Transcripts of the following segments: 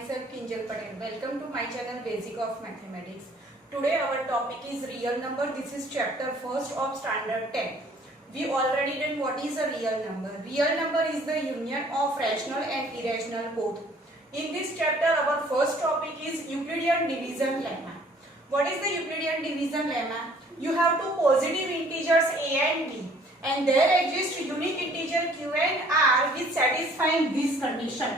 myself Kinjal Patel. Welcome to my channel Basic of Mathematics. Today our topic is real number. This is chapter 1st of standard 10. We already done what is a real number. Real number is the union of rational and irrational both. In this chapter our first topic is Euclidean division lemma. What is the Euclidean division lemma? You have two positive integers a and b, and there exists unique integer q and r which satisfying this condition.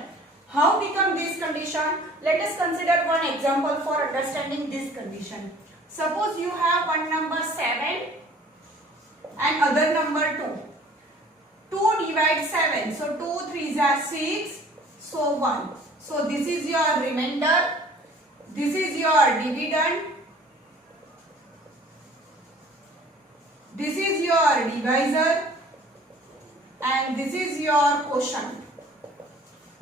How become this condition? Let us consider one example for understanding this condition. Suppose you have one number 7 and other number 2. 2 divides 7. So 2 3s are 6. So 1. So this is your remainder. This is your dividend. This is your divisor. And this is your quotient.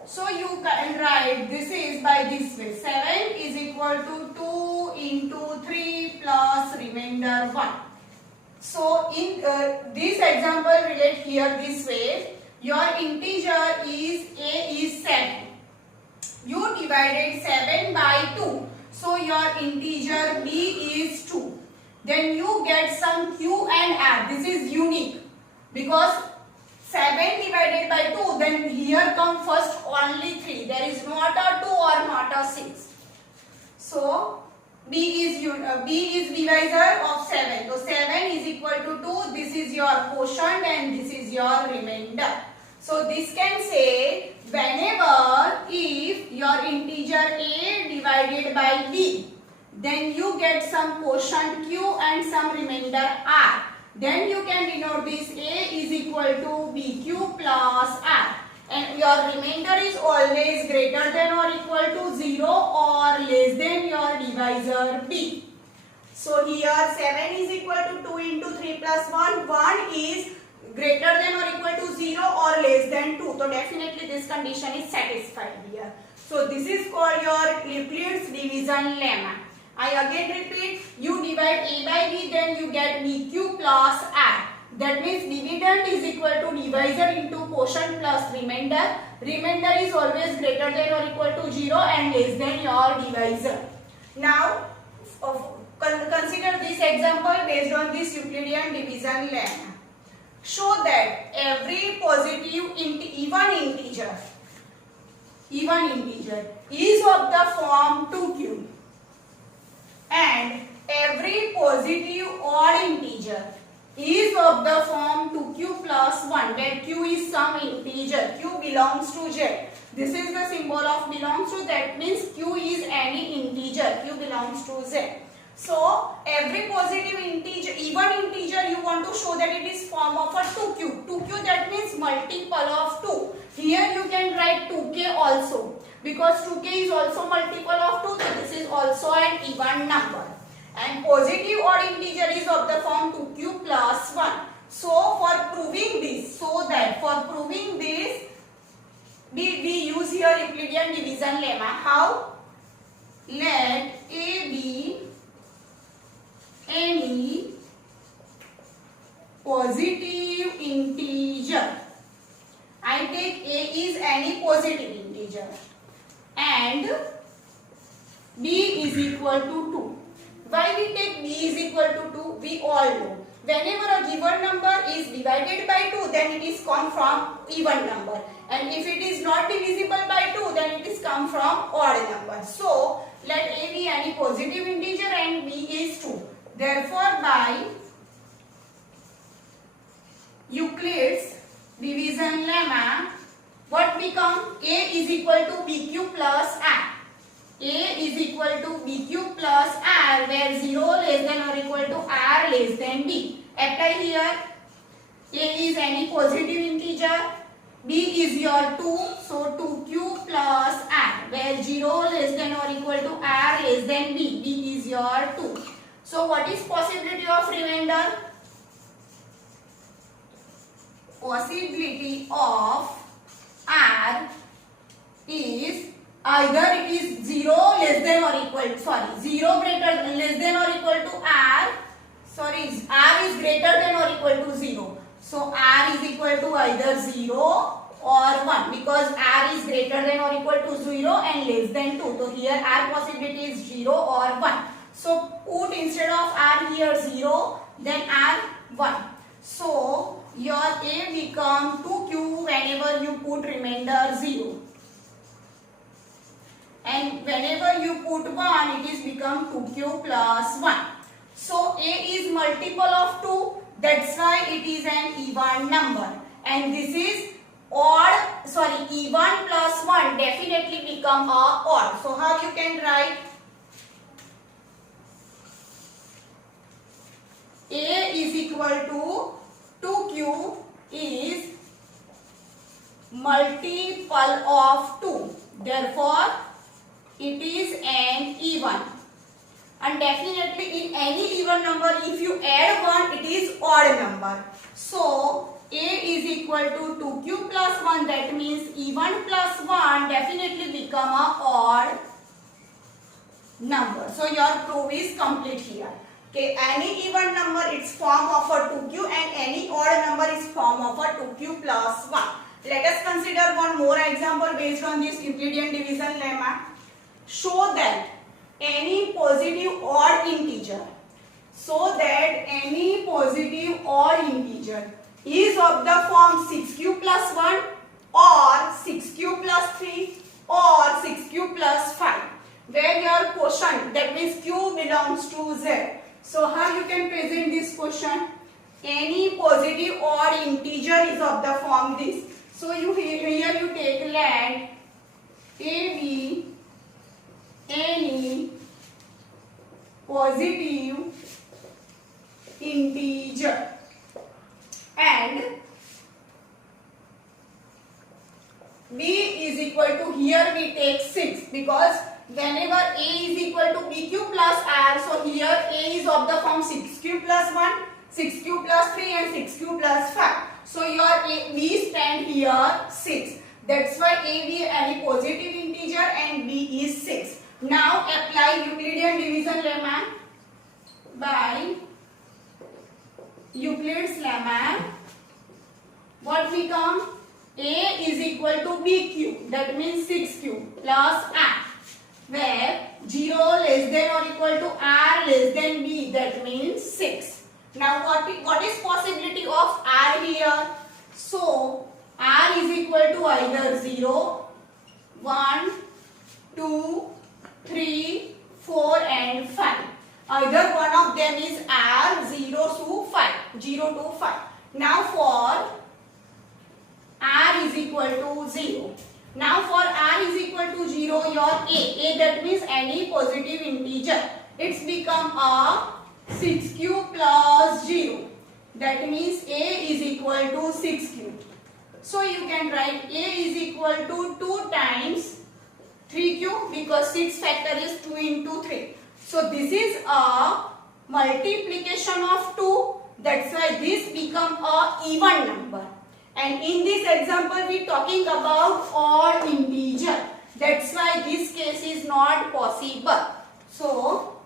So you can write this is by this way. 7 is equal to 2 into 3 plus remainder 1. So in this example relate here this way. Your integer is a is 7. You divided 7 by 2. So your integer b is 2. Then you get some q and r. This is unique because 7 divided by 2, then here come first only 3. There is not a 2 or not a 6. So b is divisor of 7. So 7 is equal to 2. This is your quotient and this is your remainder. So this can say whenever if your integer a divided by b, then you get some quotient q and some remainder r. Then you can denote this a is equal to bq plus r, and your remainder is always greater than or equal to 0 or less than your divisor b. So here 7 is equal to 2 into 3 plus 1. 1 is greater than or equal to 0 or less than 2. So definitely this condition is satisfied here. So this is called your Euclid's division lemma. I again repeat, you divide a by b, then you get bq plus r. That means dividend is equal to divisor into quotient plus remainder. Remainder is always greater than or equal to 0 and less than your divisor. Now, consider this example based on this Euclidean division lemma. Show that every positive even integer is of the form 2q. And every positive odd integer is of the form 2q plus 1, where q is some integer. Q belongs to z. This is the symbol of belongs to. That means q is any integer. Q belongs to z. So every positive integer, even integer, you want to show that it is form of a 2q. 2q, that means multiple of 2. Here you can write 2k also. Because 2k is also multiple of 2, so this is also an even number. And positive odd integer is of the form 2q plus 1. So for proving this, we use here Euclidean division lemma. How? Let a be any positive integer. I take a is any positive integer. And b is equal to 2. Why we take b is equal to 2? We all know. Whenever a given number is divided by 2, then it is come from even number. And if it is not divisible by 2, then it is come from odd number. So, let a be any positive integer and b is 2. Therefore, by Euclid's division lemma, what become? A is equal to bq plus r. A is equal to bq plus r, where 0 less than or equal to r less than b. Apply here. A is any positive integer. B is your 2. So 2q plus r, where 0 less than or equal to r less than b. B is your 2. So what is possibility of remainder? Possibility of r is either it is 0 less than or equal to, 0 greater less than or equal to r, r is greater than or equal to 0. So r is equal to either 0 or 1 because r is greater than or equal to 0 and less than 2. So here r possibility is 0 or 1. So put instead of r here 0, then r 1. So your A become 2q whenever you put remainder 0. And whenever you put 1, it is become 2q plus 1. So A is multiple of 2. That's why it is an even number. And this is even plus 1 definitely become a odd. So how you can write? A is equal to 2q is multiple of 2. Therefore, it is an even. And definitely in any even number, if you add 1, it is odd number. So, A is equal to 2q plus 1. That means even plus 1 definitely become a odd number. So, your proof is complete here. Okay, any even number its form of a 2q and any odd number is form of a 2q plus 1. Let us consider one more example based on this Euclidean division lemma. Show that any positive odd integer is of the form 6q plus 1 or 6q plus 3 or 6q plus 5, where your quotient, that means q belongs to z. So how you can present this quotient? Any positive odd integer is of the form this. So here you take let A be any positive integer and B is equal to, here we take 6 because whenever A is equal to PQ plus R, so here A is of the form 6Q plus 1, 6Q plus 3 and 6Q plus 5. So your B stand here 6. That's why A be any positive integer and B is 6. Now apply Euclidean division lemma by Euclid's lemma. What become? A is equal to BQ, that means 6Q plus R, where 0 less than or equal to R less than B, that means 6. Now what is possibility of R here? So R is equal to either 0, 1, 2, 3, 4 and 5. Either one of them is R 0 to 5. Now for R is equal to 0. Now for R is equal to 0, your A that means any positive integer, it's become a 6Q plus 0. That means A is equal to 6Q. So you can write A is equal to 2 times 3Q because 6 factor is 2 into 3. So this is a multiplication of 2. That's why this become a even number. And in this example, we talking about odd integer. That's why this case is not possible. So,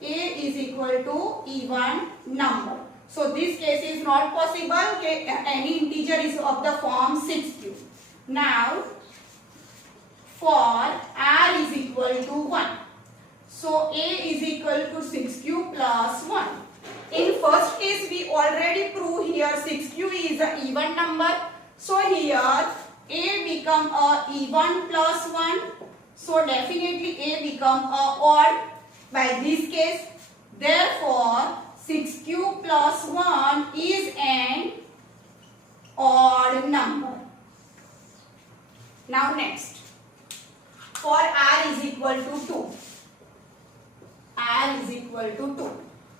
A is equal to even number. So, this case is not possible. Okay, any integer is of the form 6q. Now, for R is equal to 1. So, A is equal to 6q plus 1. In first case, we already proved here 6q is an even number. So here A become a even plus 1. So definitely A become a odd by this case. Therefore 6q plus 1 is an odd number. Now next, for R is equal to 2. R is equal to 2.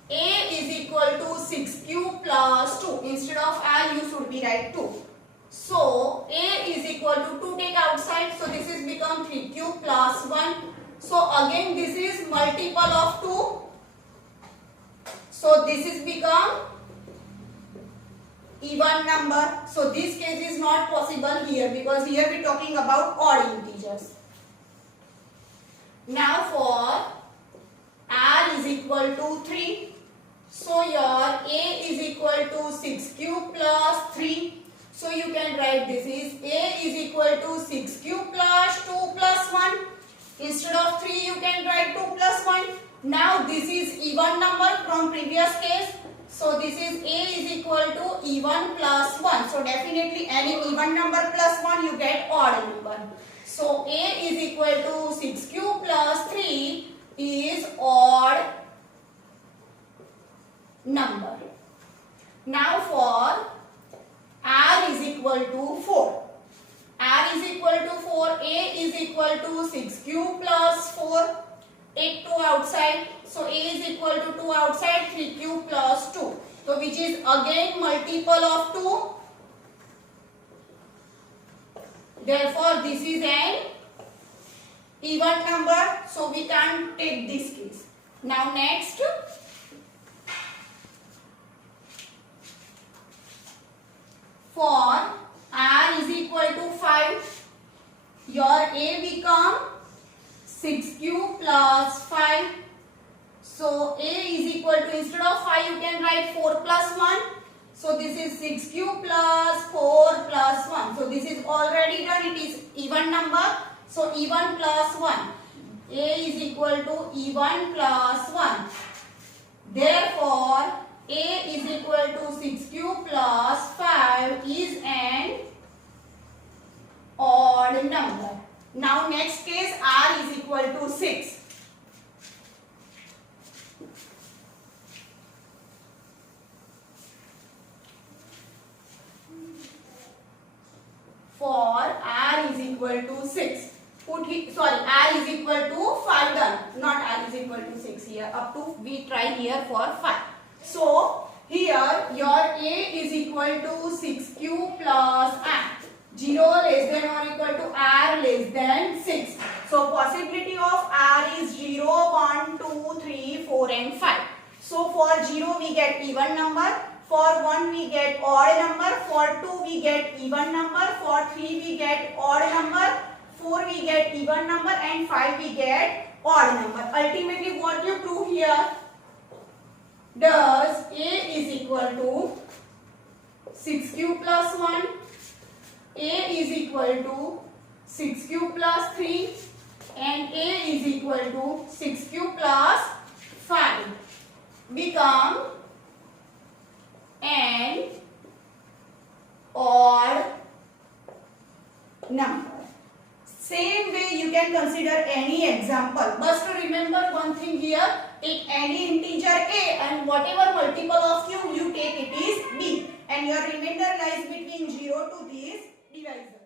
A is equal to 6q plus 2. Instead of R, you should be write 2. So, A is equal to 2 take outside. So, this is become 3q plus 1. So, again this is multiple of 2. So, this is become even number. So, this case is not possible here because here we are talking about odd integers. Now, for R is equal to 3. So your A is equal to 6q plus 3. So you can write this is A is equal to 6 cube plus 2 plus 1. Instead of 3 you can write 2 plus 1. Now this is even number from previous case. So this is A is equal to even plus 1. So definitely any even number plus 1 you get odd number. So A is equal to 6 cube plus 3 is odd number. Now for R is equal to 4. R is equal to 4. A is equal to 6 cube plus 4. Take 2 outside. So A is equal to 2 outside. 3 cube plus 2. So which is again multiple of 2. Therefore this is an even number. So we can't take this case. Now next. For R is equal to 5, your A become 6 cube plus 5. So A is equal to, instead of 5 you can write 4 plus 1. So this is 6 cube plus 4 plus 1. So this is already done, it is even number. So even plus 1. A is equal to even plus 1. Therefore A is equal to 6 cube plus 5 is an odd number. Now next case, R is equal to 6. For R is equal to 6. R is equal to 5 done. Not R is equal to 6 here. Up to we try here for 5. So here your A is equal to 6 cube plus R. 0 less than or equal to R less than 6. So possibility of R is 0, 1, 2, 3, 4 and 5. So for 0 we get even number. For 1 we get odd number. For 2 we get even number. For 3 we get odd number. 4 we get even number. And 5 we get odd number. Ultimately what you prove here? Does A is equal to 6 cube plus 1, A is equal to 6 cube plus 3 and A is equal to 6 cube plus 5 become an odd number. Same way you can consider any example. But to remember one thing here, take any integer A and whatever multiple of Q you take it is B. And your remainder lies between 0 to this divisor.